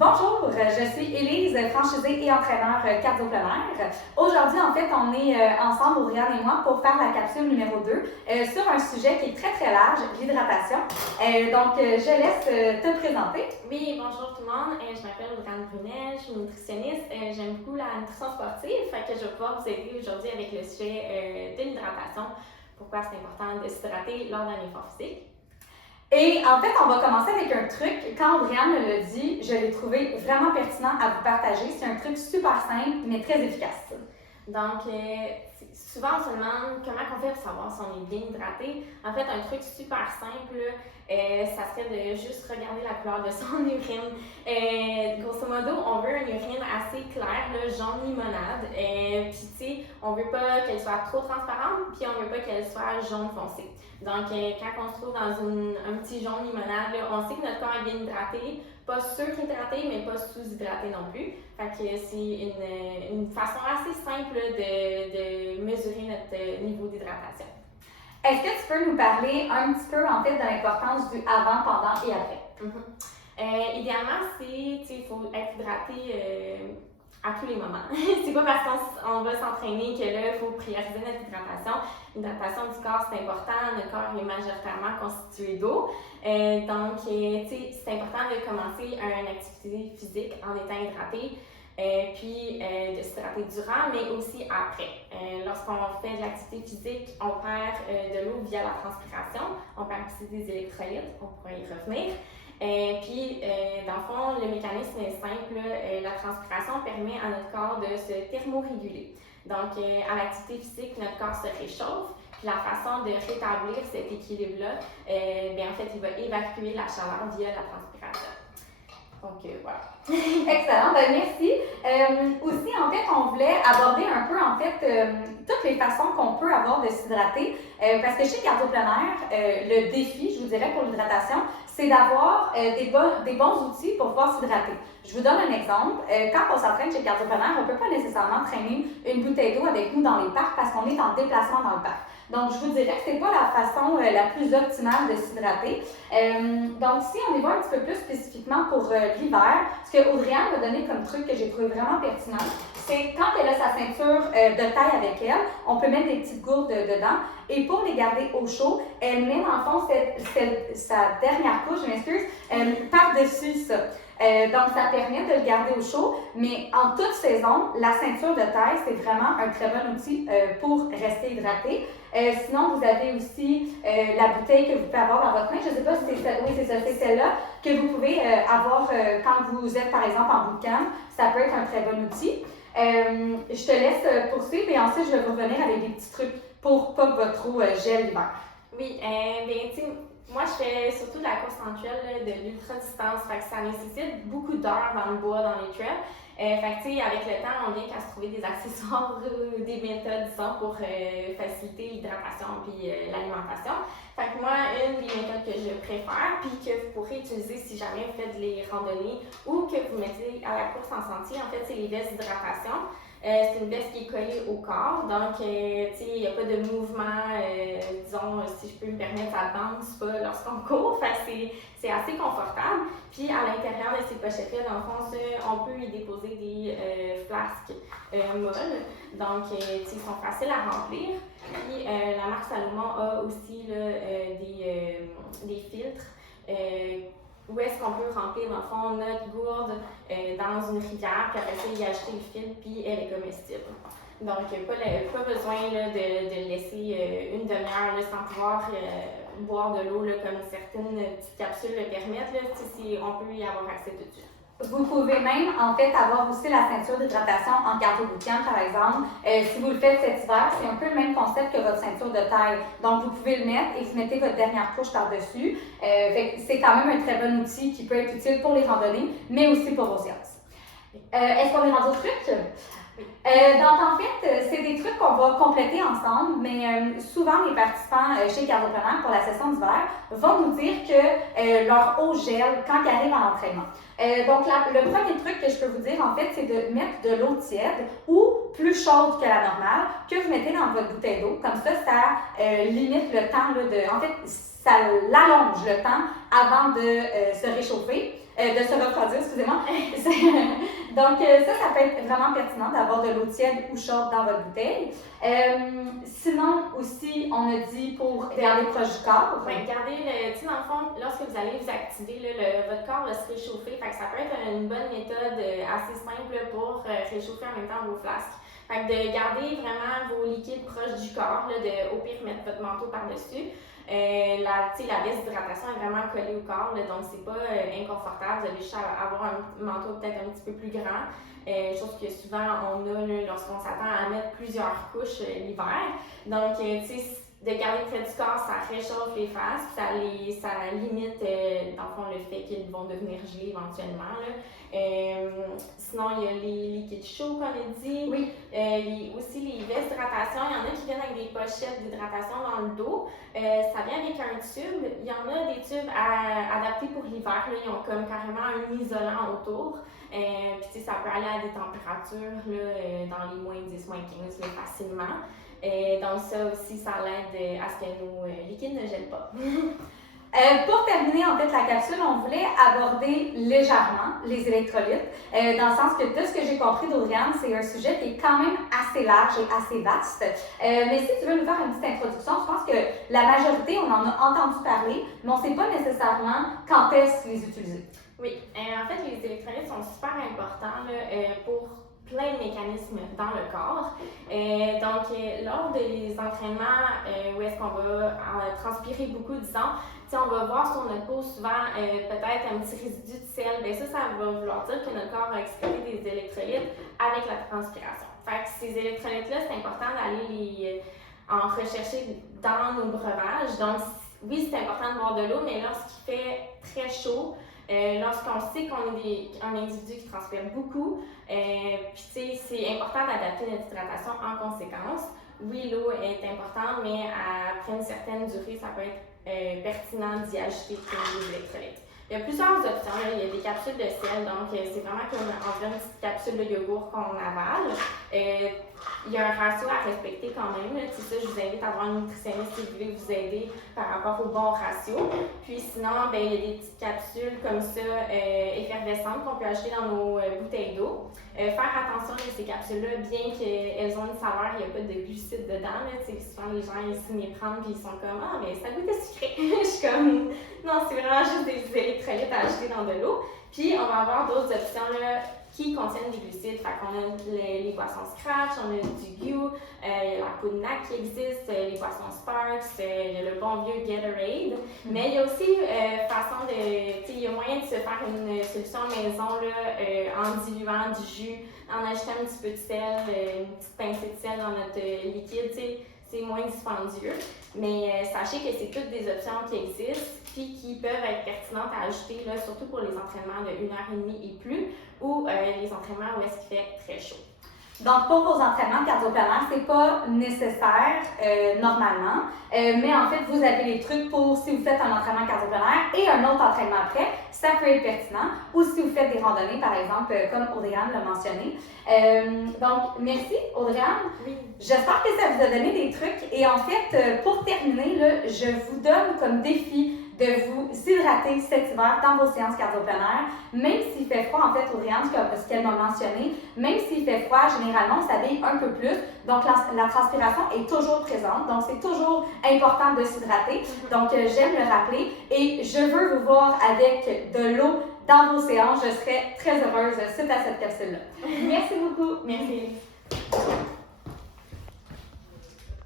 Bonjour, je suis Élise, franchisée et entraîneur cardiopulmonaire. Aujourd'hui, en fait, on est ensemble, Auriane et moi, pour faire la capsule numéro 2 sur un sujet qui est très large, l'hydratation. Donc, je laisse te présenter. Oui, bonjour tout le monde. Je m'appelle Auriane Brunet, je suis nutritionniste. J'aime beaucoup la nutrition sportive, fait que je vais pouvoir vous aider aujourd'hui avec le sujet de l'hydratation. Pourquoi c'est important de s'hydrater lors d'un effort physique. Et en fait, on va commencer avec un truc. Quand Auriane me l'a dit, je l'ai trouvé vraiment pertinent à vous partager. C'est un truc super simple, mais très efficace. Donc, souvent on se demande comment on fait pour savoir si on est bien hydraté. En fait, un truc super simple, ça serait de juste regarder la couleur de son urine. Grosso modo, on veut une urine assez claire, là, jaune limonade. Puis, tu sais, on veut pas qu'elle soit trop transparente, puis on veut pas qu'elle soit jaune foncé. Donc, quand on se trouve dans un petit jaune limonade, là, on sait que notre corps est bien hydraté, pas surhydraté, mais pas sous-hydraté non plus. Fait que c'est une façon assez simple de mesurer notre niveau d'hydratation. Est-ce que tu peux nous parler un petit peu, en fait, de l'importance du avant, pendant et après? Idéalement, il faut être hydraté à tous les moments. C'est pas parce qu'on va s'entraîner que là, il faut prioriser notre hydratation. L'hydratation du corps, c'est important. Notre corps est majoritairement constitué d'eau. Donc, c'est important de commencer une activité physique en étant hydraté. Puis de s'hydrater durant, mais aussi après. Lorsqu'on fait de l'activité physique, on perd de l'eau via la transpiration. On perd aussi des électrolytes. On pourrait y revenir. Puis, dans le fond, le mécanisme est simple. La transpiration permet à notre corps de se thermoréguler. Donc, à l'activité physique, notre corps se réchauffe. Puis, la façon de rétablir cet équilibre-là, en fait, il va évacuer la chaleur via la transpiration. Donc, voilà. Excellent, ben merci. Aussi, en fait, on voulait aborder un peu, en fait, toutes les façons qu'on peut avoir de s'hydrater. Parce que chez Cardiopulmonaire, le défi, je vous dirais, pour l'hydratation, c'est d'avoir des bons outils pour pouvoir s'hydrater. Je vous donne un exemple. Quand on s'entraîne chez Cardiopulmonaire, on ne peut pas nécessairement traîner une bouteille d'eau avec nous dans les parcs parce qu'on est en déplacement dans le parc. Donc, je vous dirais que ce n'est pas la façon la plus optimale de s'hydrater. Donc, si on y va un petit peu plus spécifiquement pour l'hiver, ce que Audriane m'a donné comme truc que j'ai trouvé vraiment pertinent, c'est quand elle a sa ceinture de taille avec elle, on peut mettre des petites gourdes dedans. Et pour les garder au chaud, elle met dans le fond sa dernière couche, je m'excuse, par-dessus ça. Donc, ça permet de le garder au chaud, mais en toute saison, la ceinture de taille, c'est vraiment un très bon outil pour rester hydraté. Sinon, vous avez aussi la bouteille que vous pouvez avoir dans votre main. Je ne sais pas si c'est celle, oui, c'est ça, c'est celle-là que vous pouvez avoir quand vous êtes, par exemple, en bootcamp. Ça peut être un très bon outil. Je te laisse poursuivre et ensuite, je vais vous revenir avec des petits trucs pour pas que votre eau gèle l'hiver. Oui, moi, je fais surtout de la course sensuelle, de l'ultra-distance. Fait que ça nécessite beaucoup d'heures dans le bois, dans les trails. Avec le temps, on vient qu'à se trouver des accessoires ou des méthodes, disons, pour faciliter l'hydratation et l'alimentation. Fait que moi, une des méthodes que je préfère, puis que vous pourrez utiliser si jamais vous faites des randonnées ou que vous mettez à la course en sentier, en fait, c'est les vestes d'hydratation. C'est une veste qui est collée au corps, donc il n'y a pas de mouvement, disons, si je peux me permettre, ça danse pas lorsqu'on court, fait que c'est assez confortable. Puis à l'intérieur de ces pochettes-là, dans le fond, on peut y déposer des flasques molles, donc ils sont faciles à remplir. Puis la marque Salomon a aussi des filtres. Où est-ce qu'on peut remplir, dans le fond, notre gourde dans une rivière, puis après ça, y ajouter le filtre, puis elle est comestible. Donc, pas besoin là, de laisser une demi-heure là, sans pouvoir boire de l'eau, comme certaines petites capsules le permettent. Là, on peut y avoir accès tout de suite. Vous pouvez même, en fait, avoir aussi la ceinture d'hydratation en cardio bootcamp, par exemple. Si vous le faites cet hiver, c'est un peu le même concept que votre ceinture de taille. Donc, vous pouvez le mettre et vous mettez votre dernière couche par-dessus. C'est quand même un très bon outil qui peut être utile pour les randonnées, mais aussi pour vos séances. Est-ce qu'on est rendu au truc? Donc, en fait, c'est des trucs qu'on va compléter ensemble, mais souvent, les participants chez Cardiopulmonaire pour la session d'hiver vont nous dire que leur eau gèle quand ils arrivent à l'entraînement. Donc, le premier truc que je peux vous dire, en fait, c'est de mettre de l'eau tiède ou plus chaude que la normale que vous mettez dans votre bouteille d'eau. Comme ça limite le temps, en fait, ça l'allonge le temps avant de se réchauffer. de se refroidir, excusez-moi. Donc, ça peut être vraiment pertinent d'avoir de l'eau tiède ou chaude dans votre bouteille. Sinon, aussi, on a dit pour garder proche du corps. Oui, gardez le. Tu sais, dans le fond, lorsque vous allez vous activer, votre corps va se réchauffer. Fait que ça peut être une bonne méthode assez simple pour réchauffer en même temps vos flasques. Fait que de garder vraiment vos liquides proches du corps, là, au pire mettre votre manteau par-dessus. La veste d'hydratation est vraiment collée au corps, là, donc c'est pas inconfortable. Vous allez juste avoir un manteau peut-être un petit peu plus grand. Chose que souvent on a lorsqu'on s'attend à mettre plusieurs couches l'hiver. Donc, tu sais, de garder près du corps, ça réchauffe les faces, ça limite, dans le fond, le fait qu'ils vont devenir gelés éventuellement. Là. Sinon, il y a les liquides chauds, comme on a dit. Oui. Aussi, les vestes d'hydratation. Il y en a qui viennent avec des pochettes d'hydratation dans le dos. Ça vient avec un tube. Il y en a des tubes adaptés pour l'hiver. Là. Ils ont comme carrément un isolant autour. Puis, tu sais, ça peut aller à des températures là, dans les moins 10, moins 15 là, facilement. Donc, ça aussi, ça l'aide à ce que nos liquides ne gèlent pas. Pour terminer en fait la capsule, on voulait aborder légèrement les électrolytes, dans le sens que de ce que j'ai compris d'Audriane, c'est un sujet qui est quand même assez large et assez vaste. Mais si tu veux nous faire une petite introduction, je pense que la majorité, on en a entendu parler, mais on ne sait pas nécessairement quand est-ce les utiliser. Oui, en fait, les électrolytes sont super importants là, pour plein de mécanismes dans le corps. Donc, lors des entraînements où est-ce qu'on va transpirer beaucoup, disons, on va voir sur notre peau souvent peut-être un petit résidu de sel. Bien, ça va vouloir dire que notre corps a excrété des électrolytes avec la transpiration. Fait que ces électrolytes-là, c'est important d'aller en rechercher dans nos breuvages. Donc, oui, c'est important de boire de l'eau, mais lorsqu'il fait très chaud, lorsqu'on sait qu'on est un individu qui transpire beaucoup, puis c'est important d'adapter notre hydratation en conséquence. Oui, l'eau est importante, mais après une certaine durée, ça peut être pertinent d'y ajouter des électrolytes. Il y a plusieurs options. Là. Il y a des capsules de sel, donc c'est vraiment comme une petite capsule de yogourt qu'on avale. Il y a un ratio à respecter quand même. C'est ça, je vous invite à voir un nutritionniste qui veut vous aider par rapport au bon ratio. Puis sinon, il y a des petites capsules comme ça, effervescentes qu'on peut acheter dans nos bouteilles d'eau. Faire attention à ces capsules-là, bien qu'elles ont une saveur, il n'y a pas de glucides dedans. Là, souvent, les gens ici les prennent et ils sont comme « Ah, mais ça goûte sucré! » Je suis comme « Non, c'est vraiment juste des électrolytes à acheter dans de l'eau. » Puis, on va avoir d'autres options là, qui contiennent des glucides. Fait qu'on a les boissons Scratch, on a du GU, la poudre NAC qui existe, les boissons Sparks, il y a le bon vieux Gatorade. Mais il y a aussi façon de, il y a moyen de se faire une solution maison là, en diluant du jus, en ajoutant un petit peu de sel, une petite pincée de sel dans notre liquide. C'est moins dispendieux. Mais sachez que c'est toutes des options qui existent puis qui peuvent être pertinentes à ajouter, là, surtout pour les entraînements de 1h30 et plus ou les entraînements où est-ce qu'il fait très chaud. Donc, pour vos entraînements de cardio-plein-air, c'est pas nécessaire normalement, mais en fait, vous avez les trucs pour si vous faites un entraînement cardio-plein-air et un autre entraînement après, ça peut être pertinent. Ou si vous faites des randonnées, par exemple, comme Audriane l'a mentionné. Donc, merci Audriane. Oui. J'espère que ça vous a donné des trucs. Et en fait, pour terminer, là, je vous donne comme défi de vous hydrater cet hiver dans vos séances cardio-plein-air, même s'il fait froid, en fait, Audriane, ce qu'elle m'a mentionné, même s'il fait froid, généralement, on s'habille un peu plus, donc la transpiration est toujours présente, donc c'est toujours important de s'hydrater, donc j'aime le rappeler, et je veux vous voir avec de l'eau dans vos séances, je serai très heureuse suite à cette capsule-là. Merci beaucoup. Merci.